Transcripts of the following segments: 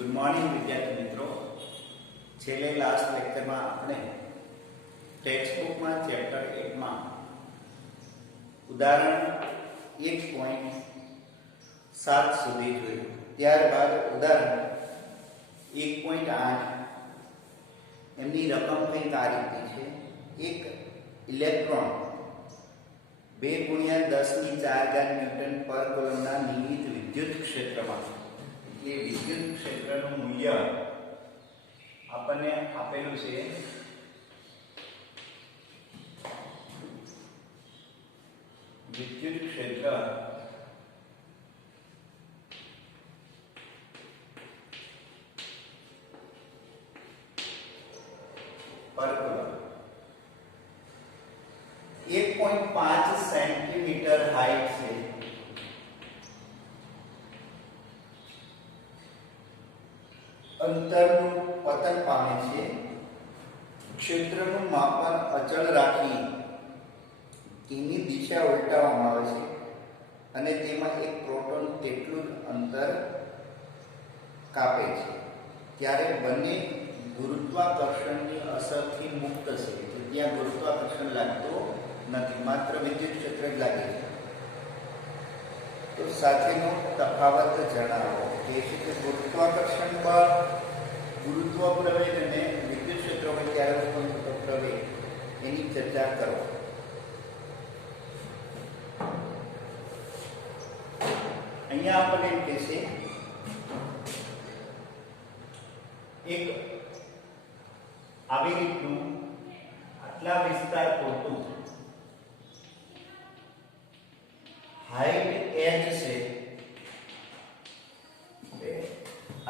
Good morning વિદ્યાર્થી મિત્રો. છેલ્લે લાસ્ટ લેક્ચરમાં આપણે ટેક્સ્ટબુકમાં ચેપ્ટર 8 માં ઉદાહરણ 1.7 સુધી જોયું. ત્યારબાદ ઉદાહરણ 1.8 એમની રકમ કંઈક આ રીતની છે. એક ઇલેક્ટ્રોન 2 × 10⁴ ન્યૂટન પર કુલમના નિયમિત વિદ્યુત ક્ષેત્રમાં, એટલે વિદ્યુત ક્ષેત્રનું મૂલ્ય આપણને આપેલું છે. વિદ્યુત ક્ષેત્ર પર કુલમ 1.5 સેન્ટીમીટર હાઈટ છે. અંતરનું પતન પામે છે. ક્ષેત્રનું માપન અચળ રાખી તેની દિશા ઉલટાવવામાં આવે છે અને તેમાં એક પ્રોટોન તેટલું જ અંતર કાપે છે. ત્યારે બંને ગુરુત્વાકર્ષણની અસરથી મુક્ત છે. ત્યાં ગુરુત્વાકર્ષણ લાગતો નથી, માત્ર વિદ્યુત ક્ષેત્ર જ લાગે છે. તો સાથેનો તફાવત જણાવો. કે છે કે ગુરુત્વાકર્ષણ બળ, ગુરુત્વ પ્રવેગ અને વિદ્યુત ક્ષેત્રમાં ત્યારે ઉત્પન્ન થતો પ્રવેગ, એની ચર્ચા કરો. અહીંયા આપણને એમ કહે છે એક આવી રીતનું આટલા વિસ્તાર પૂરતું હાઈટ h છે.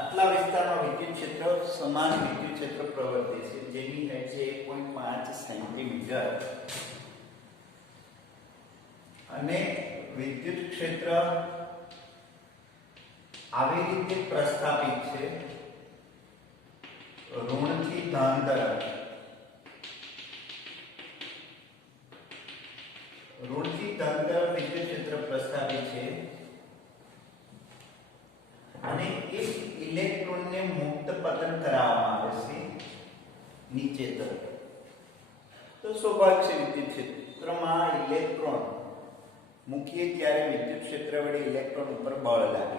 આટલા વિસ્તારમાં વિદ્યુત ક્ષેત્ર, સમાન વિદ્યુત ક્ષેત્ર પ્રવર્તે છે, જેની હાઈટ છે 1.5 સેન્ટીમીટર. અને વિદ્યુત ક્ષેત્ર આવી રીતે પ્રસ્થાપિત છે ઋણથી ધન તરફ. ઋણથી ધન તરફ વિદ્યુત ક્ષેત્ર પ્રસ્થાપિત છે અને એક ઇલેક્ટ્રોનને મુક્ત પતન કરાવવામાં આવે છે નીચે તરફ. તો સ્વાભાવિક છે, વિદ્યુત ક્ષેત્રમાં ઇલેક્ટ્રોન મૂકીએ ત્યારે વિદ્યુત ક્ષેત્ર વડે ઇલેક્ટ્રોન ઉપર બળ લાગે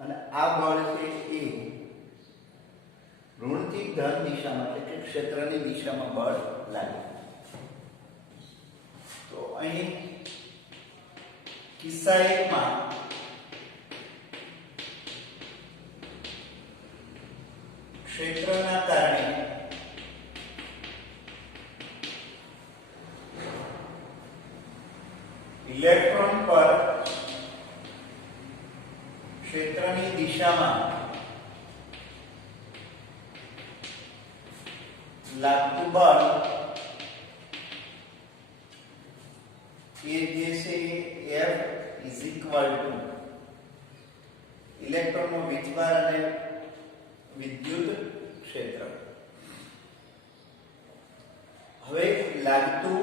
અને આ બળ છે એ ઋણથી ધન દિશામાં, એટલે કે ક્ષેત્રની દિશામાં બળ લાગે. તો અહીં કિસ્સા 1 માં ક્ષેત્રના કારણે ઇલેક્ટ્રોન પર ક્ષેત્રની દિશામાં લાગતું બળ એ જે છે F ઇલેક્ટ્રોનનો વીજભાર અને વિદ્યુત ક્ષેત્ર. હવે લાગતું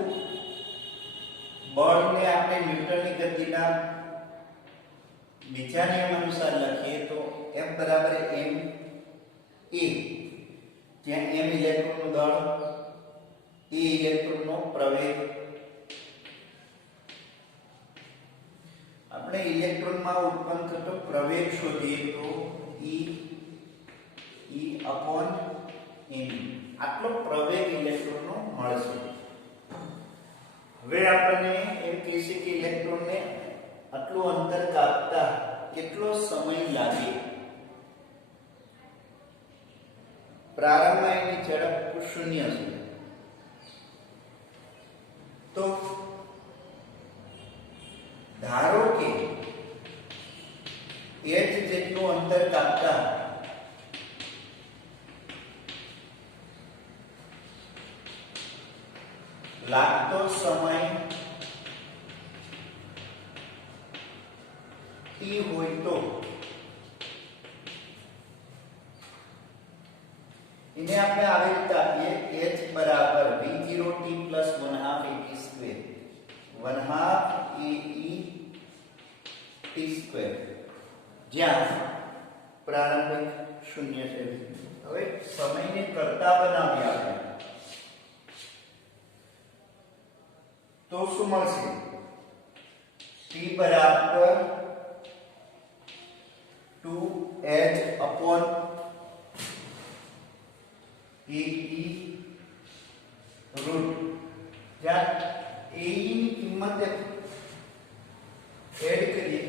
બળને આપણે ન્યૂટનની ગતિના બીજા નિયમ અનુસાર લખીએ તો F બરાબર ma, જ્યાં m ઇલેક્ટ્રોનનું દળ, e ઇલેક્ટ્રોનનો પ્રવેગ. આપણે ઇલેક્ટ્રોનમાં ઉત્પન્ન થતો પ્રવેગ શોધીએ તો E/m, આટલો પ્રવેગ ઇલેક્ટ્રોનનો મળશે. હવે આપણને એમ કહીએ કે ઇલેક્ટ્રોનને આટલું અંતર કાપતા કેટલો સમય લાગે. પ્રારંભમાં એની ઝડપ 0 છે. તો ધારો કે h જેટલું અંતર કાપતા લાગતો સમય t હોય તો એને આપણે આવી રીતે આપીએ h બરાબર v0t + 1/2 at² 1/2 ae t² જ્યાં પ્રારંભિક શૂન્ય છે. હવે સમયને કરતા બનાવ્યા આપણે તો શું મળશે? t બરાબર 2h upon ae રૂટ, જ્યાં ae ની કિંમત એડ કરીએ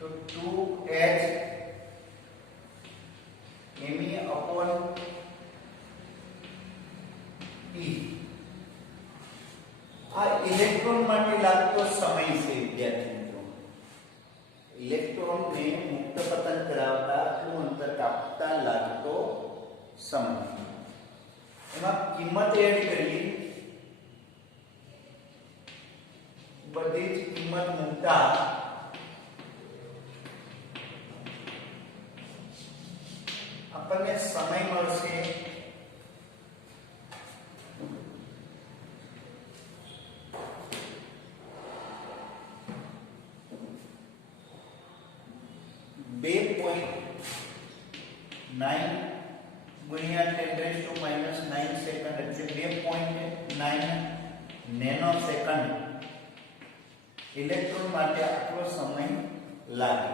તો 2h me upon e. આ ઇલેક્ટ્રોન માટે લાગતો સમય છે વિદ્યાર્થી મિત્રો. ઇલેક્ટ્રોનને મુક્ત પતન કરાવતા આટલું અંતર કાપતા લાગતો સમય, એમાં કિંમત એડ કરીએ, બધી જ કિંમત મૂકતા આપણને સમય મળશે 2.9 ગુણ્યા 10⁻⁹ સેકન્ડ એટલે 2.9 નેનો સેકન્ડ ઇલેક્ટ્રોન માટે આટલો સમય લાગે.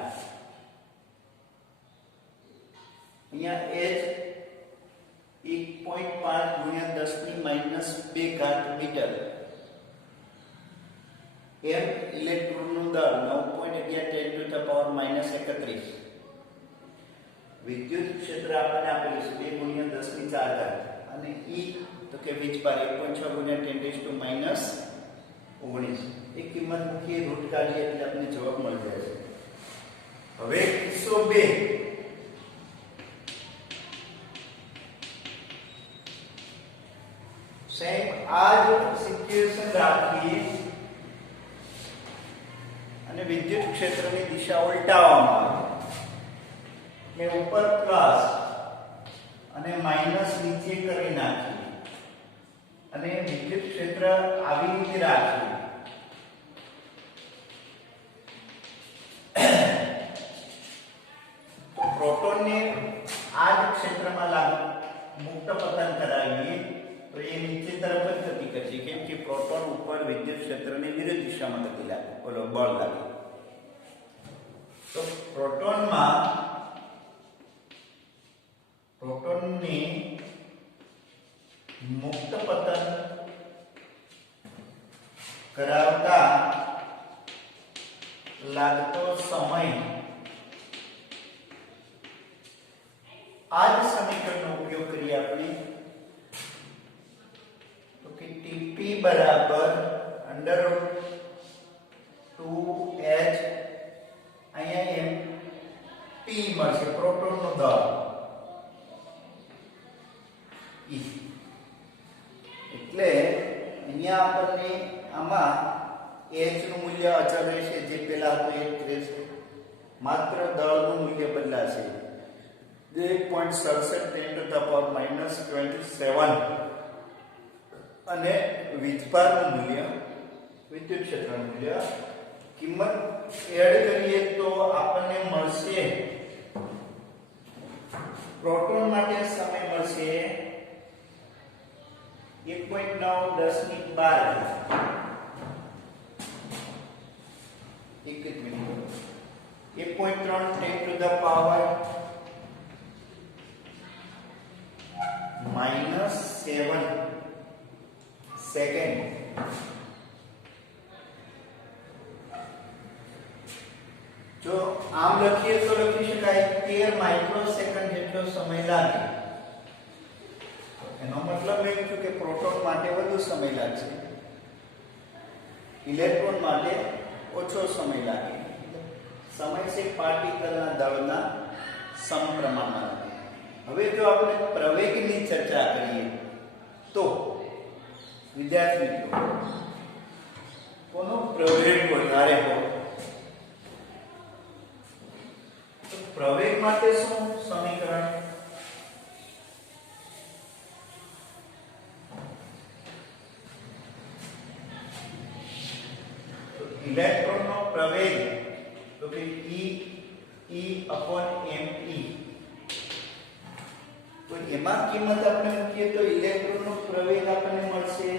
અહીંયા h 1.5 ગુણ્યા 10⁻² મીટર એમ ઇલેક્ટ્રોનનું દળ 9.11 × 10⁻31. વિદ્યુત ક્ષેત્ર આપણને આપેલું છે 2 ગુણ્યા 10⁴ અને E તો કે વીજભાર 1.6 ગુણ્યા 10⁻19. એ કિંમત મૂકીએ, રૂટ કાઢીએ એટલે આપણને જવાબ મળી જાય છે. હવે કિસ્સો 2, સેમ આ જ સિચ્યુએશન રાખીએ અને વિદ્યુત ક્ષેત્રની દિશા ઉલટાવવામાં આવે. કે ઉપર પ્લસ અને માઈનસ નીચે કરી નાખીએ અને વિદ્યુત ક્ષેત્ર આવી રીતે રાખીએ. તો પ્રોટોનને આ જ ક્ષેત્રમાં લાગુ મુક્ત પતન કરાવીએ તો એ નીચે તરફ જ ગતિ કરશે, કેમ કે પ્રોટોન ઉપર વિદ્યુત ક્ષેત્રની વિરુદ્ધ દિશામાં ગતિ લાગે, બોલો બળ લાગે. તો પ્રોટોનની મુક્ત પતન કરાવતા લાગતો સમય આ જ સમીકરણનો ઉપયોગ કરીએ આપણે. તો કે Tp બરાબર √2h અહીંયા એમ p મળશે, પ્રોટોનનો દળ E. એટલે અહીંયા આપણને આમાં h નું મૂલ્ય અચળ રહેશે, જે પહેલા હતું એ જ રહેશે, માત્ર દળનું મૂલ્ય બદલાશે. 1.67 અને વીજભારનું મૂલ્ય, વિદ્યુત ક્ષેત્રનું મૂલ્ય કિંમત એડ કરીએ તો આપણને મળશે, પ્રોટોન માટે સમય મળશે 1.9 10⁻12. એક જ મિનિટ. 1.3 10⁻⁻7 સેકન્ડ. જો આમ લખીએ તો લખી શકાય 13 માઇક્રોસેકન્ડ જેટલો સમય લાગે. એનો મતલબ એમ છે કે પ્રોટોન માટે વધુ સમય લાગશે, ઇલેક્ટ્રોન માટે ઓછો સમય લાગે. સમય છે પાર્ટિકલના દળના સમપ્રમાણમાં. હવે જો આપણે પ્રવેગની ચર્ચા કરીએ તો વિદ્યાર્થી મિત્રો, કોનો પ્રવેગ વધારે હોય? તો પ્રવેગ માટે શું સમીકરણ? ઇલેક્ટ્રોનનો પ્રવેગ તો કે E/me. તો એમાં કિંમત આપણે મૂકીએ તો ઇલેક્ટ્રોનનો પ્રવેગ આપણને મળશે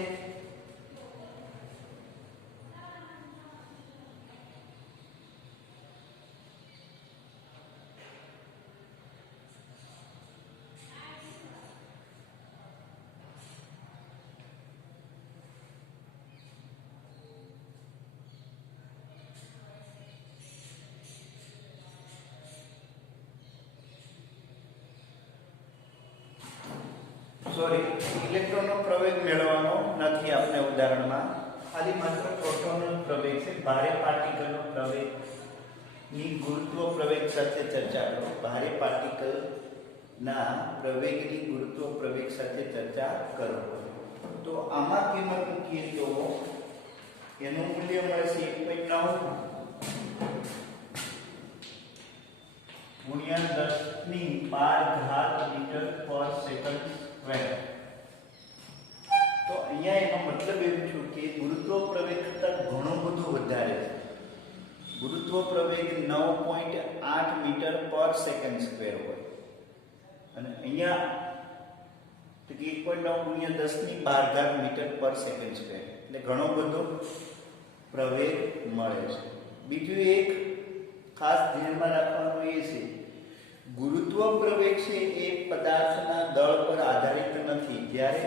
ઇલેક્ટ્રોનનો પ્રવેગ મેળવવાનો નથી આપણે ઉદાહરણમાં, ખાલી માત્ર પ્રોટોનનો પ્રવેગ છે. ભારે પાર્ટિકલનો પ્રવેગ ની ગુરુત્વ પ્રવેગ સાથે ચર્ચા કરો. ભારે પાર્ટિકલ ના પ્રવેગની ગુરુત્વ પ્રવેગ સાથે ચર્ચા કરો. તો આમાં કિંમત મૂકીએ તો એનું મૂલ્ય મળશે 1.9 ગુણ્યા 10⁻⁴ મીટર પર સેકન્ડ સ્ક્વેર. તો અહીંયા એનો મતલબ એવું છે કે ગુરુત્વ પ્રવેગ કરતાં ઘણો બધો વધારે છે. ગુરુત્વ પ્રવેગ 9.8 મીટર પર સેકન્ડ સ્ક્વેર હોય અને અહીંયા તો 1.9 ગુણ્યા 10⁻⁴ મીટર પર સેકન્ડ સ્ક્વેર, એટલે ઘણો બધો પ્રવેગ મળે છે. બીજું એક ખાસ ધ્યાનમાં રાખવાનું એ છે, ગુરુત્વ પ્રવેગ છે એ પદાર્થના દળ પર આધારિત નથી. જ્યારે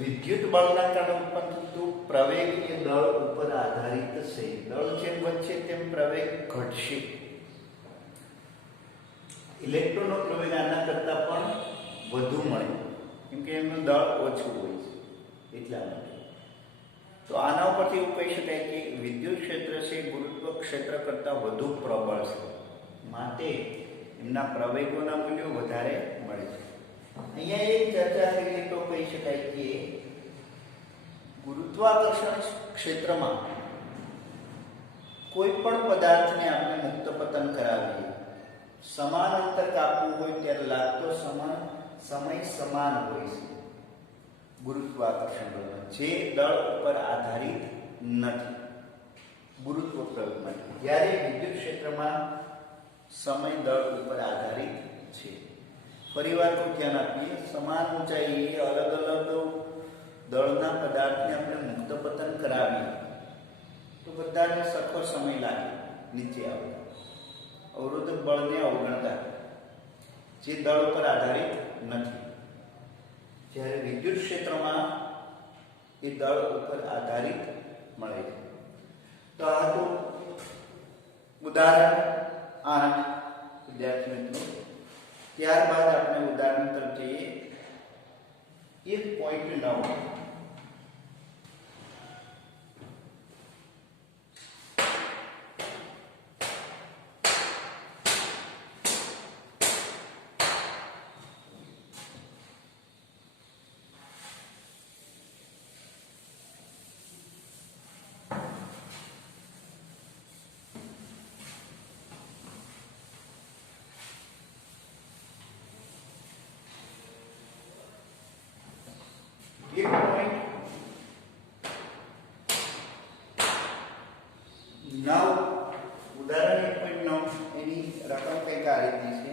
વિદ્યુત બળના કારણે ઉત્પન્ન થતું પ્રવેગ એ દળ ઉપર આધારિત છે. દળ જેમ વધશે તેમ પ્રવેગ ઘટશે. ઇલેક્ટ્રોનનો પ્રવેગ આના કરતા પણ વધુ મળે, કેમ કે એમનું દળ ઓછું હોય છે એટલા માટે. તો આના ઉપરથી એવું કહી શકાય કે વિદ્યુત ક્ષેત્ર છે ગુરુત્વ ક્ષેત્ર કરતાં વધુ પ્રબળ છે, માટે એમના પ્રવેગોના મૂલ્યો વધારે મળે છે. અહીંયા એક ચર્ચા કરીએ તો કહી શકાય કે ગુરુત્વાકર્ષણ ક્ષેત્રમાં કોઈ પણ પદાર્થને આપણે મુક્ત પતન કરાવીએ, સમાન અંતર કાપવું હોય ત્યારે લાગતો સમય સમાન હોય છે ગુરુત્વાકર્ષણ બળમાં, જે દળ ઉપર આધારિત નથી ગુરુત્વ પ્રવેગ માટે. જ્યારે વિદ્યુત ક્ષેત્રમાં સમય દળ ઉપર આધારિત છે. ફરીવાર કોઈ ધ્યાન આપીએ, સમાન ઊંચાઈએ અલગ અલગ દળના પદાર્થને આપણે મુક્ત પતન કરાવીએ તો બધાને સરખો સમય લાગે નીચે આવતા, અવરોધક બળને અવગણતા, જે દળ ઉપર આધારિત નથી. જ્યારે વિદ્યુત ક્ષેત્રમાં એ દળ ઉપર આધારિત મળે છે. તો આ તો ઉદાહરણ 8 વિદ્યાર્થી મિત્રો. ત્યારબાદ આપણે ઉદાહરણ તરફ જઈએ. 1.9 ઉદાહરણ 1.9 એની રકમ કંઈક આ રીતની છે.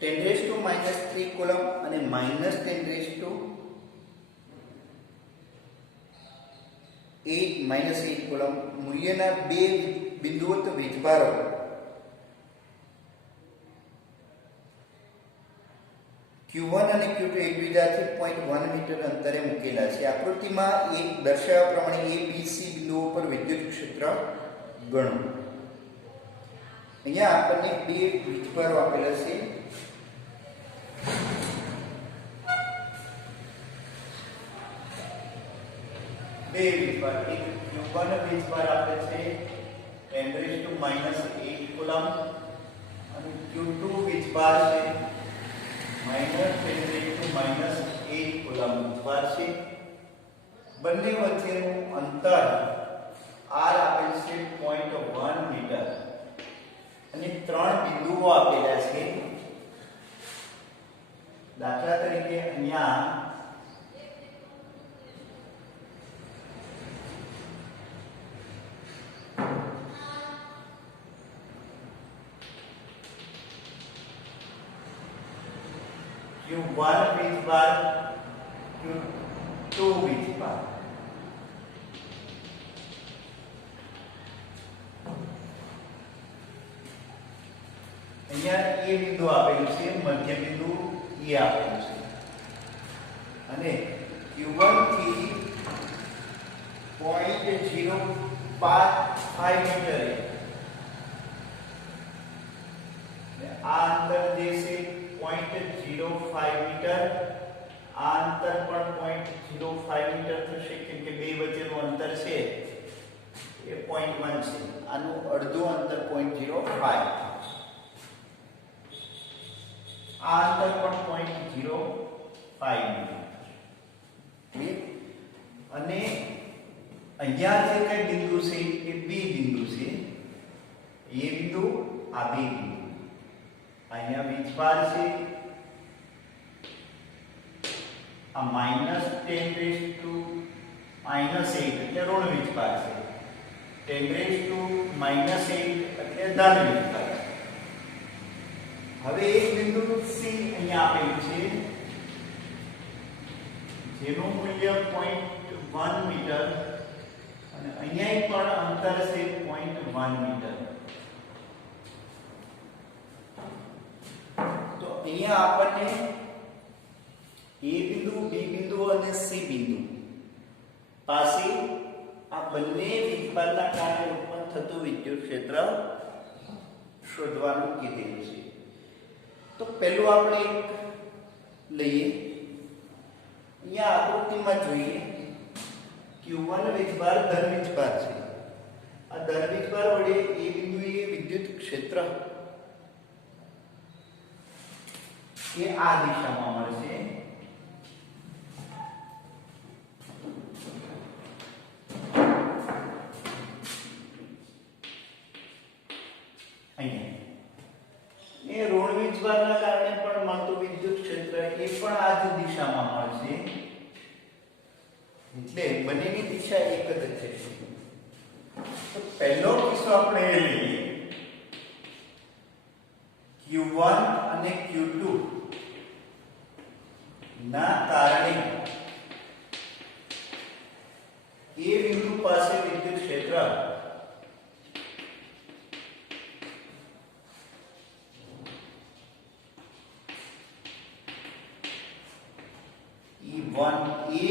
10⁻³ કુલમ અને -8 કુલમ મૂલ્યના બે બિંદુવત વીજભારો Q1 અને Q2 એકબીજાથી 0.1 મીટર અંતરે મૂકેલા છે. આકૃતિમાં એક દર્શાવ્યા પ્રમાણે A, B, C બિંદુઓ પર વિદ્યુત ક્ષેત્ર ગણો. અહીંયા આપણને બે વીજભારો આપેલા છે. બે વીજભાર, એક Q1 વીજભાર આપે છે 10⁻⁸ કુલમ અને Q2 વીજભાર છે -10⁻⁸ કુલમ વીજભાર છે. બંને વચ્ચેનું અંતર r આપેલ છે 0.1 મીટર અને ત્રણ બિંદુઓ આપેલા છે. દાખલા તરીકે અહીંયા Q1 વીજ ભાર, Q2 વીજ ભાર. અહીંયા એ બિંદુ આપેલું છે, મધ્ય બિંદુ એ આપેલું છે અને Q1 થી 0.05 મીટર આ અંતર જે છે 0.05 મીટર, આ અંતર પણ 0.05 મીટર થશે કેમ કે બે વચ્ચેનું અંતર છે એ 0.1 છે. આનું અડધું અંતર 0.05, આ અંતર પણ 0.05 મીટર. અને અહીંયા જે કઈ બિંદુ છે એ બી બિંદુ છે, એ બિંદુ આ બી બિંદુ. અહીંયા વીજભાર છે આ -10⁻⁸ એટલે ઋણ વીજભાર છે, 10⁻⁸ એટલે ધન વીજભાર. હવે એક બિંદુ સી અહીંયા આપેલું છે જેનું મૂલ્ય 0.1 મીટર અને અહીંયા પણ અંતર છે 0.1 મીટર. તો અહીંયા આપણને એ બિંદુ, બી બિંદુ અને સી બિંદુ પાસે આ બંને વીજભારના કારણે ઉત્પન્ન થતું વિદ્યુત ક્ષેત્ર શોધવાનું કીધેલું છે. તો પહેલું આપણે એક લઈએ, અહીંયા આકૃતિમાં જોઈએ Q1 વીજભાર ધન વીજભાર છે. આ ધન વીજભાર વડે એ બિંદુએ વિદ્યુત ક્ષેત્ર એ આ દિશામાં મળશે. અહીંયા એ ઋણ વીજભારના કારણે પણ મળતું વિદ્યુત ક્ષેત્ર એ પણ આ જ દિશામાં મળશે. એટલે બંનેની દિશા એક જ છે. તો પહેલો કિસ્સો આપણે એ લઈએ, Q1 અને Q2 ના કારણે એ બિંદુ પાસે વિદ્યુત ક્ષેત્ર E1A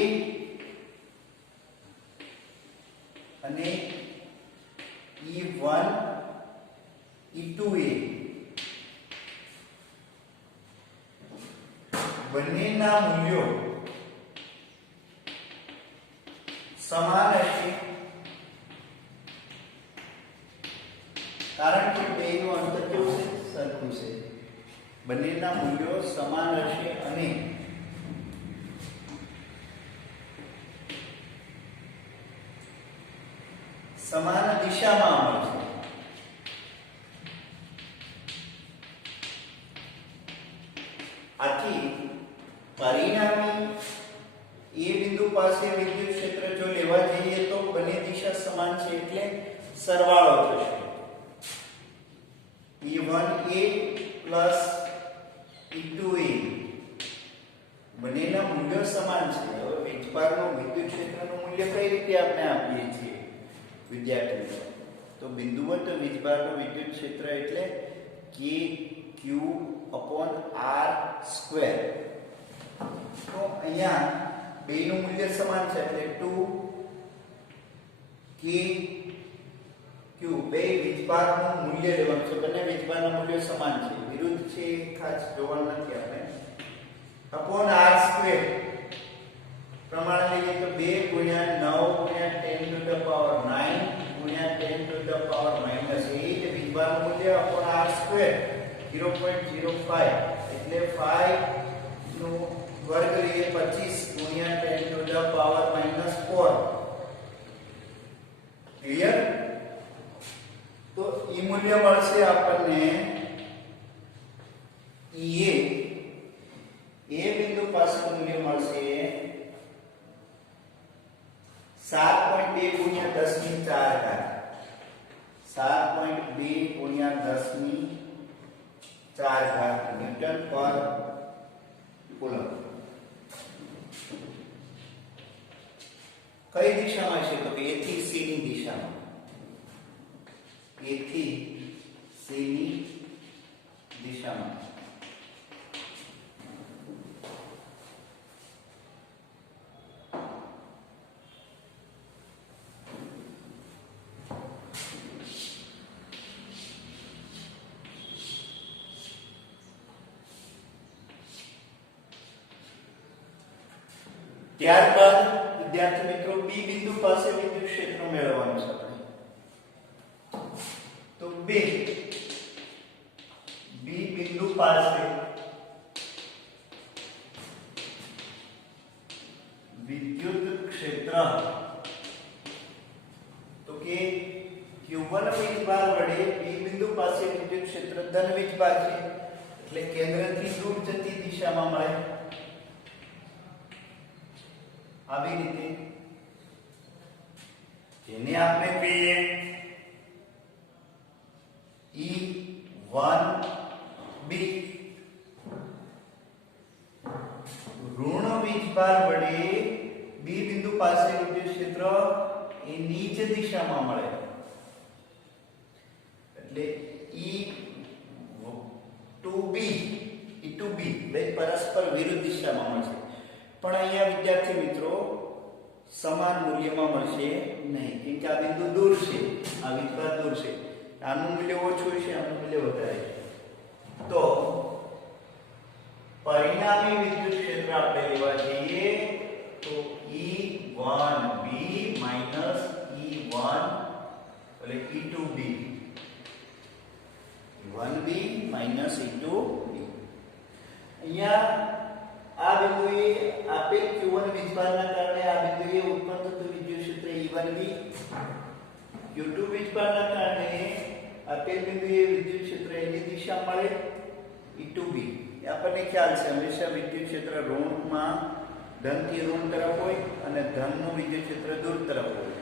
અને E1 E2A બંનેના મૂલ્યો સમાન હશે કારણ કે બેનું અંતર કેવું છે? સરખું છે. બંનેના મૂલ્યો સમાન હશે અને સમાન દિશામાં મળશે. આથી પરિણામી એ બિંદુ પાસે વિદ્યુત ક્ષેત્ર જો લેવા જઈએ તો બંને દિશા સમાન છે એટલે સરવાળો થશે. E1A પ્લસ E2A બંનેના મૂલ્યો સમાન છે. હવે વીજભારનું વિદ્યુત ક્ષેત્રનું મૂલ્ય કઈ રીતે આપણે આપીએ છીએ વિદ્યાર્થી મિત્રો? તો બિંદુવત વીજભારનું વિદ્યુત ક્ષેત્ર એટલે KQ/R². તો અહીંયા બેનું મૂલ્ય સમાન છે એટલે 2KQ બે વીજભારનું મૂલ્ય લેવાનું છે. બંને વીજભારના મૂલ્યો સમાન છે, વિરુદ્ધ છે ખાસ જોવાનું નથી આપણે. /R² પ્રમાણે લઈએ તો 2 × 9 × 10⁻⁹ × 10⁻⁻8 વીજભારનું મૂલ્ય /R², 0.05 એટલે 5 નો વર્ગ લઈએ 25 × 10⁻⁴. ક્લિયર? તો ઈ મૂલ્ય મળશે આપણને EA એ બિંદુ પાસે મૂલ્ય મળશે 7.2 × 10⁴. 7.2 × 10⁴ ન્યૂટન પર કઈ દિશામાં છે? તો કે A થી C ની દિશામાં. A થી C ની દિશામાં. ત્યારબાદ વિદ્યાર્થી મિત્રો બી બિંદુ પાસે વિદ્યુત ક્ષેત્ર મેળવવાનું છે આપણે. તો બી બિંદુ પાસે વિદ્યુત ક્ષેત્ર તો કે q1 વીજભાર વડે બી બિંદુ પાસે વિદ્યુત ક્ષેત્ર ધન વીજભાર છે એટલે કેન્દ્રથી દૂર જતી દિશામાં મળે. આવી રીતે જેને આપણે કહીએ E1b ઋણ વીજભાર વડે બી બિંદુ પાસે વિદ્યુત ક્ષેત્ર એ નીચ દિશામાં મળે એટલે E2b બે પરસ્પર વિરુદ્ધ દિશામાં મળશે. પણ અહીંયા વિદ્યાર્થી મિત્રો સમાન મૂલ્યમાં મળશે નહીં કેમ કે આ બિંદુ દૂર છે, આ વીજભાર દૂર છે. આનું મૂલ્ય ઓછું છે, આનું મૂલ્ય વધારે છે. તો પરિણામી વિદ્યુત ક્ષેત્ર આપણે લેવા જઈએ તો E1b E1 એટલે E2b E1b E2b. અહીંયા આ બિંદુએ આપેલ q1 વીજભારના કારણે આ બિંદુએ ઉત્પન્ન થતું વિદ્યુત ક્ષેત્ર E1b, q2 વીજભારના કારણે આપેલ બિંદુએ વિદ્યુત ક્ષેત્ર એની દિશા મળે E2b. આપણને ખ્યાલ છે હંમેશા વિદ્યુત ક્ષેત્ર ઋણમાં ધનથી ઋણ તરફ હોય અને ધનનું વિદ્યુત ક્ષેત્ર દૂર તરફ હોય.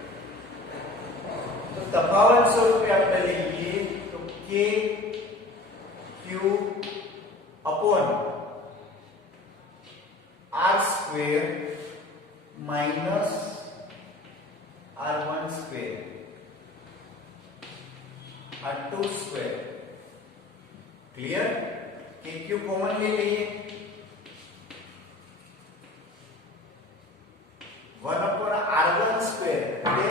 તો તફાવત સ્વરૂપે આપણે લઈએ તો k q upon r square minus r1 square r2 square. Clear? के क्यू कॉमन ले लिए 1 upon r1 square એટલે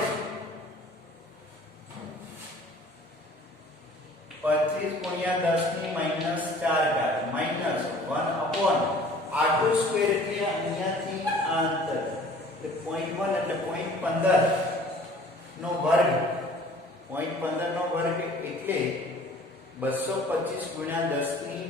25 ગુણ્યા 10 ની -4 ઘાત માઈનસ 1 upon r2 સ્ક્વેર એટલે અહીંયાથી આ અંતર એટલે 0.1 એટલે 0.15 નો વર્ગ 0.15 નો વર્ગ એટલે 225 ગુણ્યા 10 ની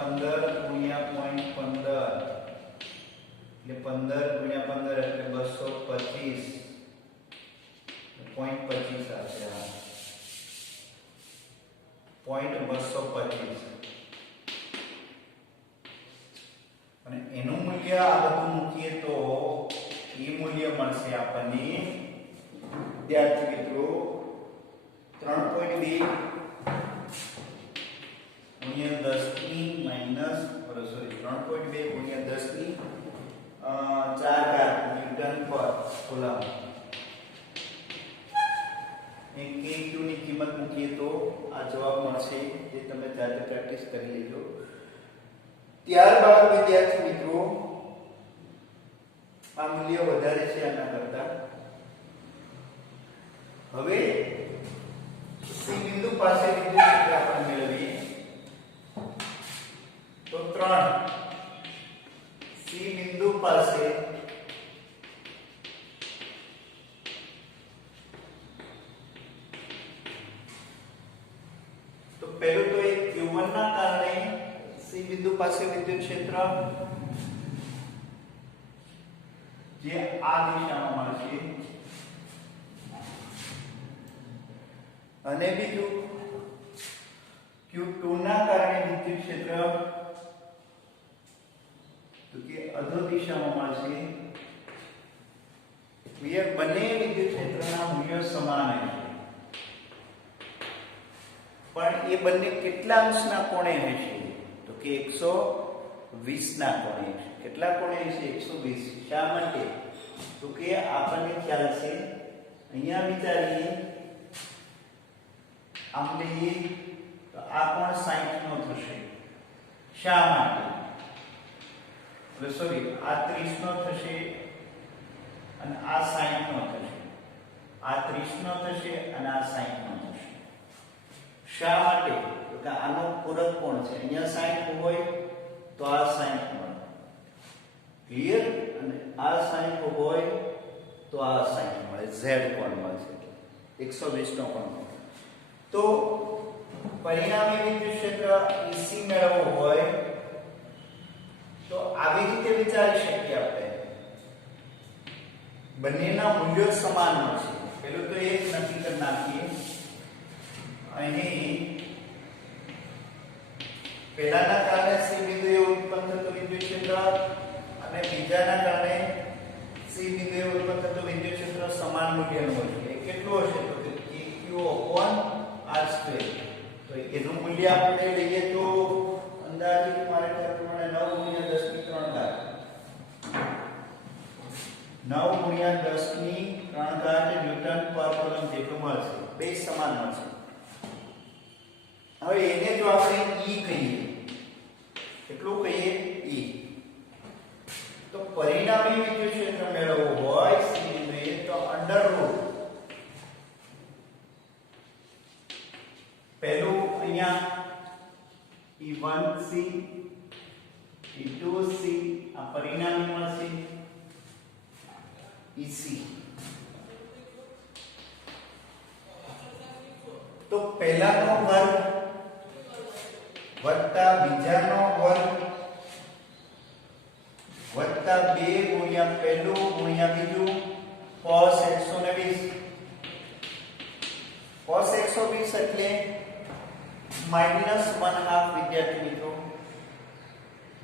.15 ગુણ્યા 0.15 એટલે 15 ગુણ્યા 15 એટલે 225 0.25 આવશે આ 0.225 અને એનું મૂલ્ય આ બધું મૂકીએ તો એ મૂલ્ય મળશે આપણને વિદ્યાર્થી મિત્રો 3.2 ગુણ્યા 10 ની માઈનસ સોરી 3.2 ગુણ્યા 10 ની 4 ઘાત ન્યૂટન પર કુલમ. એ k q ની કિંમત મૂકીએ તો આ જવાબ મળશે જે તમે જાતે પ્રેક્ટિસ કરી લેજો. ત્યારબાદ વિદ્યાર્થી મિત્રો આ મૂલ્ય વધારે છે આના કરતા. હવે C બિંદુ પાસે વિદ્યુત ક્ષેત્ર આપણે મેળવીએ તો 3 C બિંદુ પાસે તો પહેલું તો એક q1 ના કારણે C બિંદુ પાસે વિદ્યુત ક્ષેત્ર જે આ દિશામાં મળશે અને બીજું Q2 ના કારણે વિદ્યુત ક્ષેત્ર તો કે અધો દિશામાં મળશે. ક્લિયર? બંને વિદ્યુત ક્ષેત્રના મૂલ્યો સમાન હશે, પણ એ બંને કેટલા અંશના કોણે હશે? તો કે 120 ના કોણે હશે. કેટલા કોણે હશે? 120. શા માટે? તો કે આપણને ખ્યાલ છે, અહીંયા વિચારીએ, આમ લઈએ તો આ કોણ 60 નો થશે. શા માટે? સોરી, આ 30 નો થશે અને આ 60 નો થશે. આ 30 નો થશે અને આ 60 નો થશે. શા માટે? તો કે આનો પૂરક કોણ છે. અહીંયા 60 હોય તો આ 60 મળે. ક્લિયર? અને આ 60 હોય તો આ 60 મળે. Z કોણ મળશે, 120 નો કોણ. તો પરિણામી વિદ્યુત ક્ષેત્ર EC મેળવવું હોય તો આવી રીતે વિચારી શકીએ આપણે. બંનેના મૂલ્યો સમાન મળશે. પેલું તો એક નક્કી કરી નાખીએ. અહીં પહેલાના કારણે C બિંદુએ ઉત્પન્ન થતું વિદ્યુત ક્ષેત્ર અને બીજાના કારણે C બિંદુએ ઉત્પન્ન થતું વિદ્યુત ક્ષેત્ર સમાન મૂલ્યનું હશે. કેટલું હશે? તો કે Q/R². તો એનું મૂલ્ય આપણે લઈએ તો અંદાજિત મારે ખ્યાલ પ્રમાણે 9 × 10⁻³ ન્યૂટન પર કુલમ જેટલું મળશે. બે સમાન મળશે. હવે એને જો આપણે E કહીએ, કેટલું કહીએ? E. તો પરિણામી વિદ્યુત ક્ષેત્ર મેળવવું હોય C બિંદુએ તો અંડરરૂટ પહેલું અહીંયા E1C E2C આ પરિણામી મળશે EC. તો પહેલાનો વર્ગ વત્તા બીજાનો વર્ગ વત્તા 2 ગુણ્યા પહેલું ગુણ્યા બીજું cos 120. cos 120 એટલે -1/2 વિદ્યાર્થી મિત્રો.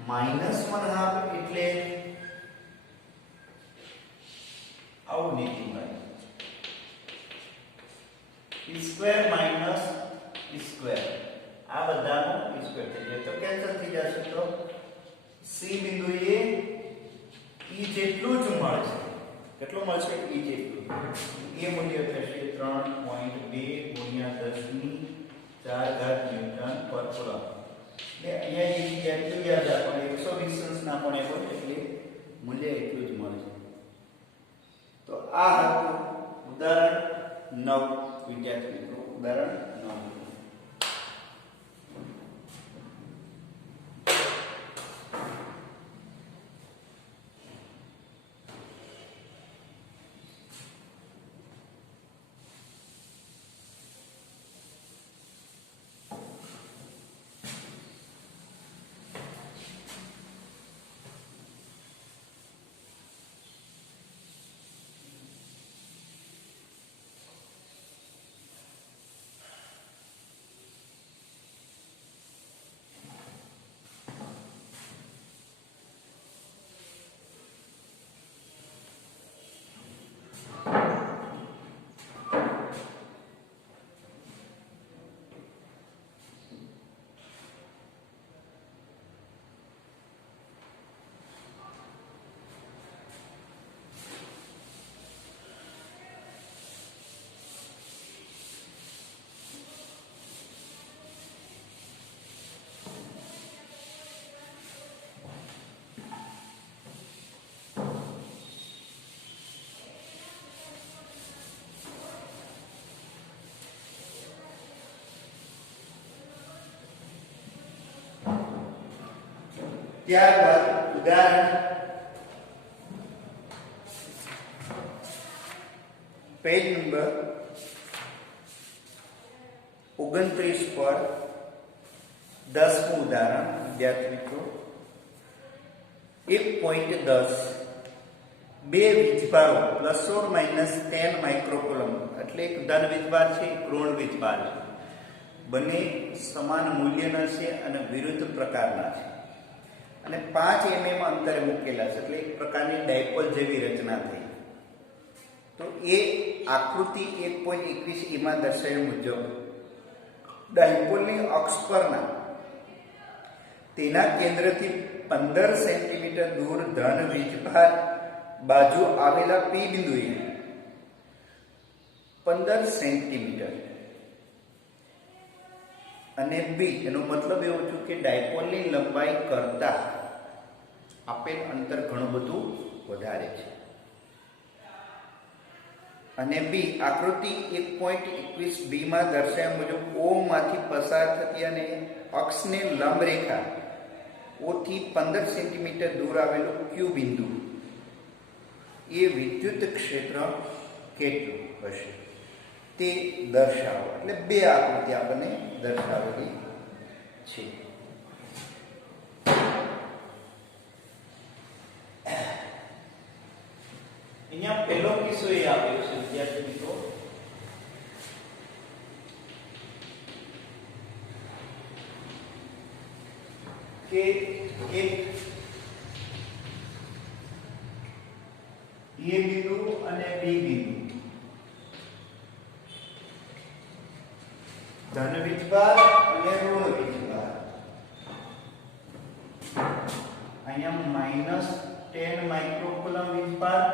-1/2 એટલે આવું નીકળી જાય. E² E². આ બધાનો E² થઈ જાય તો કેન્સલ થઈ જશે. તો C બિંદુએ E જેટલું જ મળશે. કેટલું મળશે? E જેટલું. એ મૂલ્ય થશે 3.2 × 10⁻⁴ ન્યૂટન પર કુલમ. એટલે અહીંયા એક એટલું યાદ રાખવાનું, 120 અંશના કોણે હોય એટલે મૂલ્ય એટલું જ મળશે. તો આ હતું ઉદાહરણ 9 વિદ્યાર્થી મિત્રો. ઉદાહરણ 9. ત્યારબાદ ઉદાહરણ પેજ નંબર 29 પર 10મું ઉદાહરણ વિદ્યાર્થી મિત્રો 1.10 બે વીજભારો ±10 માઇક્રોકુલમ એટલે એક ધન વીજભાર છે, એક ઋણ વીજભાર છે. બંને સમાન મૂલ્યના છે અને વિરુદ્ધ પ્રકારના છે અને 5 mm અંતરે મૂકેલા છે, એટલે એક પ્રકારની ડાયપોલ જેવી રચના થઈ. તો એ આકૃતિ 1.21 માં દર્શાવ્યા મુજબ ડાયપોલની અક્ષ પરના તેના કેન્દ્રથી 15 સેન્ટીમીટર દૂર ધન વીજભાર બાજુ આવેલા P બિંદુએ 15 સેન્ટીમીટર અને B, એનો મતલબ એવો છે કે ડાયપોલની લંબાઈ કરતા આપેલ અંતર ઘણું બધું વધારે છે. અને B આકૃતિ 1.21 B માં દર્શાવ્યા મુજબ O માંથી પસાર થતી અને અક્ષને લંબ રેખા O થી 15 સેન્ટીમીટર દૂર આવેલું Q બિંદુ એ વિદ્યુત ક્ષેત્ર કેટલું હશે તે દર્શાવો. એટલે બે આકૃતિ આપણને દર્શાવેલી છે. અહીંયા પહેલો કિસ્સો એ આપ્યો છે વિદ્યાર્થી મિત્રો કે એક A બિંદુ અને B બિંદુ ધન વીજભાર અને ઋણ વીજભાર, અહીંયા -10 માઇક્રોકુલમ વીજભાર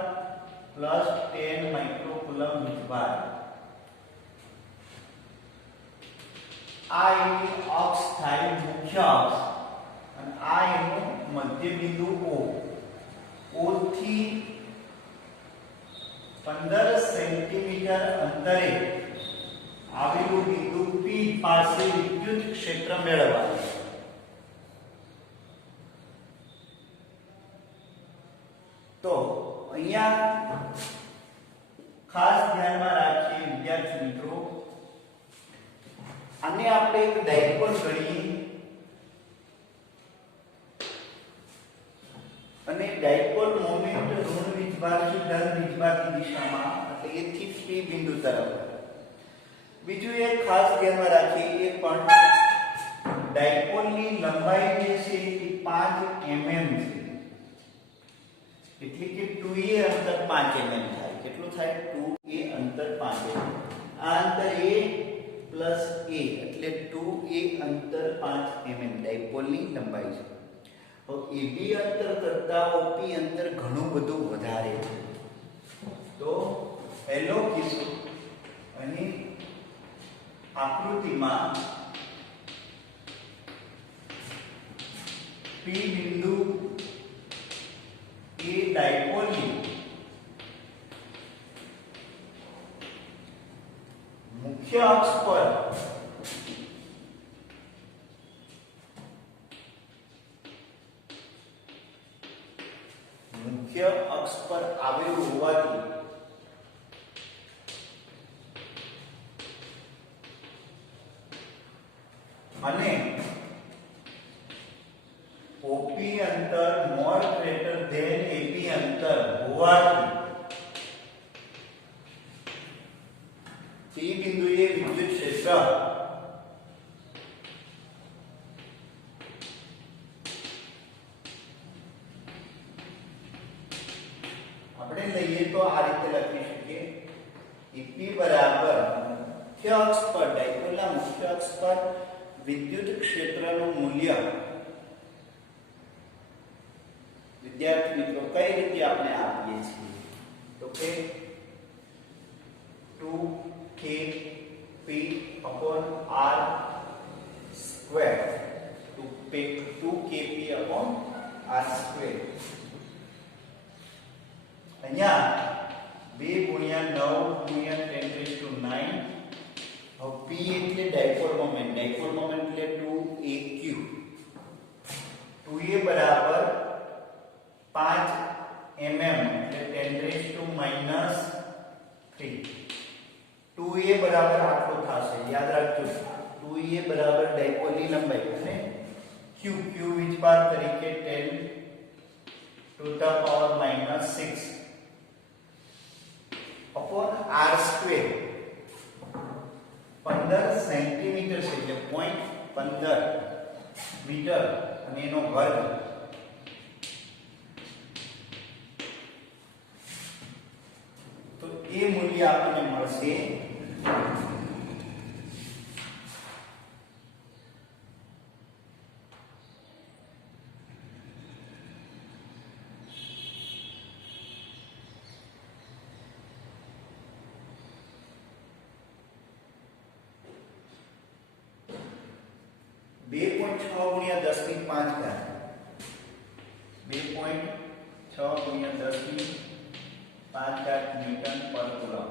+10 માઇક્રોકુલમ વીજભાર. આ એની અક્ષ થાય મુખ્ય અક્ષ અને આ એનું મધ્ય બિંદુ O થી 15 સેન્ટીમીટર અંતરે આવેલું બિંદુ P પાસે વિદ્યુત ક્ષેત્ર મેળવવાનું. તો અહીંયા ખાસ ધ્યાનમાં રાખીએ વિદ્યાર્થી મિત્રો, આને આપણે એક ડાયપોલ ગણીએ અને ડાયપોલ મોમેન્ટ ઋણ વીજભાર થી ધન વીજભારની દિશામાં, એટલે A થી P બિંદુ તરફ. બીજું એક ખાસ ધ્યાનમાં રાખીએ એ પણ ડાયપોલની લંબાઈ જે છે એ 5 mm છે, એટલે કે 2a અંતર 5 mm થાય. કેટલું થાય? 2a અંતર 5 mm. આ અંતર a પ્લસ a એટલે 2a અંતર 5 mm ડાયપોલની લંબાઈ છે. હવે AB અંતર કરતા OP અંતર ઘણું બધું વધારે છે. તો પહેલો કિસ્સો અહીં આકૃતિમાં P બિંદુ એ ડાયપોલની મુખ્ય અક્ષ પર આવેલું હોવાથી અને OP અંતર મોર ગ્રેટર ધેન AB અંતર હોવાથી P બિંદુએ વિદ્યુત ક્ષેત્ર આપણે લઈએ તો આ રીતે લખી શકીએ EP બરાબર મુખ્ય અક્ષ પર ડાયપોલના મુખ્ય અક્ષ પર વિદ્યુત ક્ષેત્રનું મૂલ્ય. વિદ્યાર્થી મિત્રો કઈ રીતે આપણે આપીએ છીએ તો કે 2kP upon r square 2kP upon r square. અહીંયા 2 ગુણ્યા 9 ગુણ્યા 10⁹ હવે P એટલે ડાયપોલ મોમેન્ટ એટલે 2aq 2a બરાબર 5 mm એટલે 10⁻³ 2a બરાબર આટલો થશે. યાદ રાખજો 2a બરાબર ડાયપોલની લંબાઈ અને q વીજભાર તરીકે 10⁻⁶ upon r square 15 15 સેન્ટીમીટર છે એટલે 0.15 મીટર અને એનો વર્ગ. તો એ મૂલ્ય આપણને મળશે 2.6 ગુણ્યા 10 ની 5 ઘાત. 2.6 ગુણ્યા 10 ની 5 ઘાત ન્યૂટન પર કુલમ.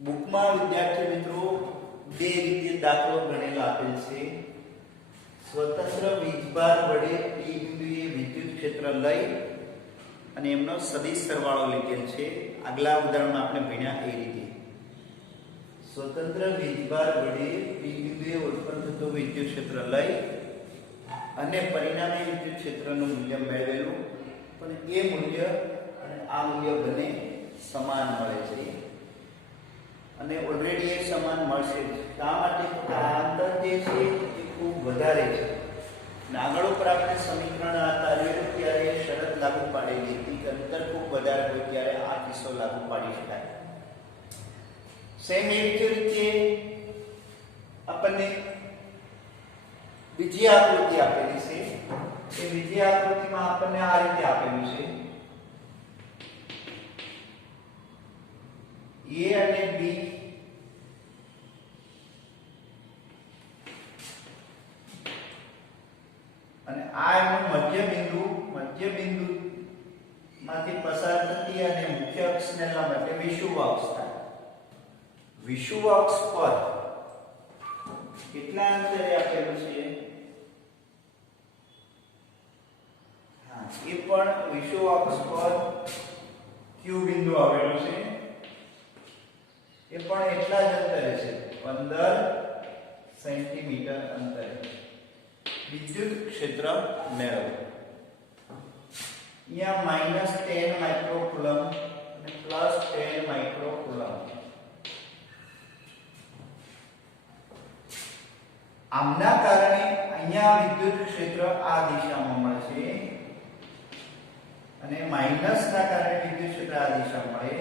બુકમાં વિદ્યાર્થી મિત્રો બે રીતે દાખલો ગણેલો આપેલ છે. સ્વતંત્ર વીજભાર વડે P બિંદુએ વિદ્યુત ક્ષેત્ર લઈ અને એમનો સદિશ સરવાળો લીધેલ છે. આગલા ઉદાહરણમાં આપણે ભણ્યા એ રીતે સ્વતંત્ર વીજભાર વડે P બિંદુએ ઉત્પન્ન થતું વિદ્યુત ક્ષેત્ર લઈ અને પરિણામી વિદ્યુત ક્ષેત્રનું મૂલ્ય મેળવેલું, પણ એ મૂલ્ય અને આ મૂલ્ય બંને સમાન મળે છે. અને ઓલરેડી એ સમાન મળશે. શા માટે? તો આ અંતર જે છે એ ખૂબ વધારે છે. અને આગળ ઉપર આપણે સમીકરણ તાર્યું ત્યારે શરત લાગુ પાડેલી હતી કે અંતર ખૂબ વધારે હોય ત્યારે આ કિસ્સો લાગુ પાડી શકાય. સેમ એવી જ રીતે આપણને બીજી આકૃતિ આપેલી છે. એ બીજી આકૃતિમાં આપણને આ રીતે આપેલું છે A અને B અને આ એનું મધ્ય બિંદુ માંથી પસાર થતી અને મુખ્ય અક્ષને લંબ એટલે વિષુવ અક્ષ થાય. વિષુવ અક્ષ પર કેટલા અંતરે આપેલું છે? હા, એ પણ વિષુવ અક્ષ પર Q બિંદુ આવેલું છે. એ પણ એટલા જ અંતરે છે, 15 સેન્ટીમીટર અંતરે વિદ્યુત ક્ષેત્ર મેળવો. અહીંયા -10 માઇક્રોકુલમ અને +10 માઇક્રોકુલમ. આમના કારણે અહીંયા વિદ્યુત ક્ષેત્ર આ દિશામાં મળશે અને માઈનસના કારણે વિદ્યુત ક્ષેત્ર આ દિશામાં મળે.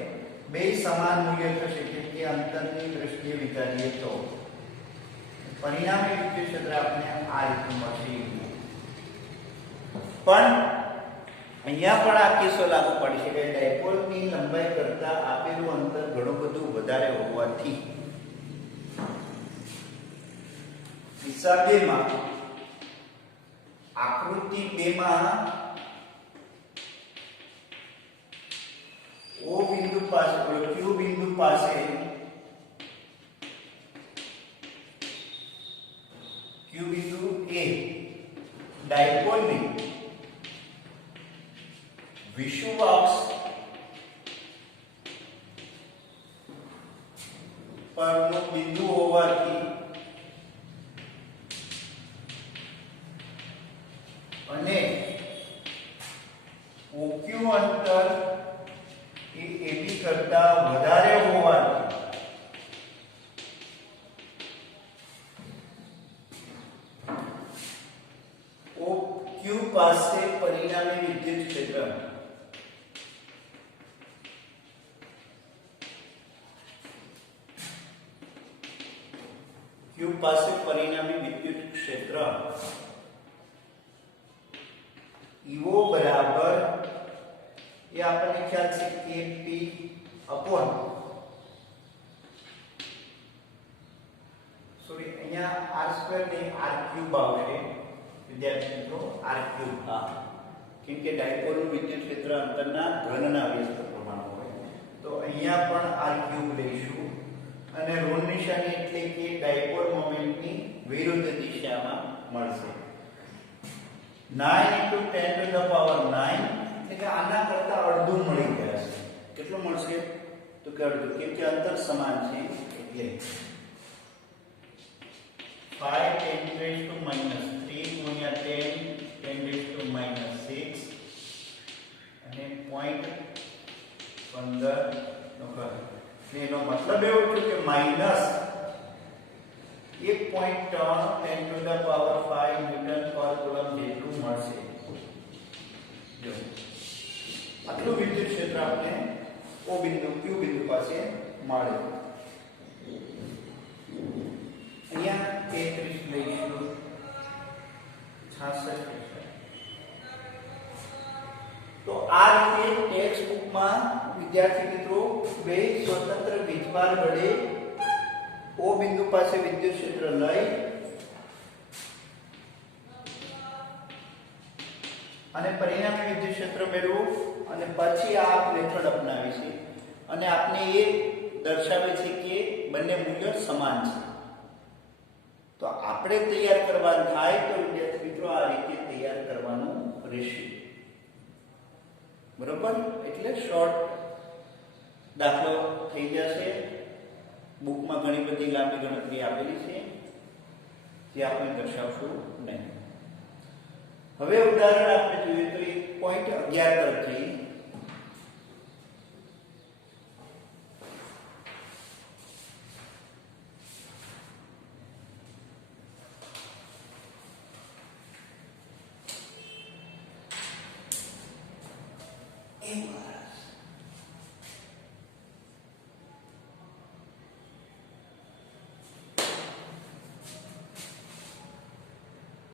બે સમાન મૂલ્ય થશે કે અંતરની દ્રષ્ટિએ વિચારીએ તો પરિણામી વિદ્યુત ક્ષેત્ર આપણે આ રીતે મળશે. પણ અહીંયા પણ આ કિસ્સો લાગુ પડી શકે. ડાયપોલની લંબાઈ કરતા આપેલું અંતર ઘણું બધું વધારે હોવાથી કિસ્સા 2 માં આકૃતિ 2 માં O બિંદુ પાસે Q બિંદુ પાસે Q બિંદુ A ડાયપોલની વિષુવ અક્ષ પરનું બિંદુ હોવાથી અને OQ અંતર એ AB કરતા વધારે હોવાથી OQ પાસે પરિણામી વિદ્યુત ક્ષેત્ર Q પાસે પરિણામી વિદ્યુત ક્ષેત્ર EO બરાબર એ આપણને ખ્યાલ છે KP અપોન સોરી અહીંયા r2 ને r3 આવશે વિદ્યાર્થી મિત્રો. r3 કેમ કે ડાયપોલનું વિદ્યુત ક્ષેત્ર અંતરના ઘનના વ્યસ્ત પ્રમાણમાં હોય તો અહીંયા પણ r3 લઈશું અને ઋણ નિશાની એટલે કે ડાયપોલ મોમેન્ટની વિરુદ્ધ દિશામાં મળશે. 9 × 10⁹ એટલે કે આના કરતા અડધું મળી ગયા છે. કેટલું મળશે? તો કે અડધું, કેમ કે અંતર સમાન છે એટલે 5 × 10⁻³ × 10 10⁻⁶ અને 0.15 નો ઘન. એનો મતલબ એવો છે કે 1.3 10 to the power 5 ન્યૂટન પર કુલમ જેટલું મળશે. જો આટલું વિદ્યુત ક્ષેત્ર આપણે O બિંદુ Q બિંદુ પાસે મળે. અહીંયા 33 લઈશું, 66. તો આ રીતે ટેક્સ્ટ બુકમાં વિદ્યાર્થી મિત્રો બે સ્વતંત્ર વીજભાર વડે O બિંદુ પાસે વિદ્યુત ક્ષેત્ર લઈ અને પરિણામી વિદ્યુત ક્ષેત્ર મેળવવું અને પછી આ મેથડ અપનાવી છે અને આપને એ દર્શાવે છે કે બંને મૂલ્યો સમાન છે. તો આપણે તૈયાર કરવાનું થાય તો વિદ્યાર્થી મિત્રો આ રીતે તૈયાર કરવાનું રહેશે. બરોબર? એટલે શોર્ટ દાખલો થઈ જશે. બુકમાં ઘણી બધી લાંબી ગણતરી આપેલી છે જે આપણે દર્શાવશું નહીં. હવે ઉદાહરણ આપણે જોઈએ તો 1.11 તરફથી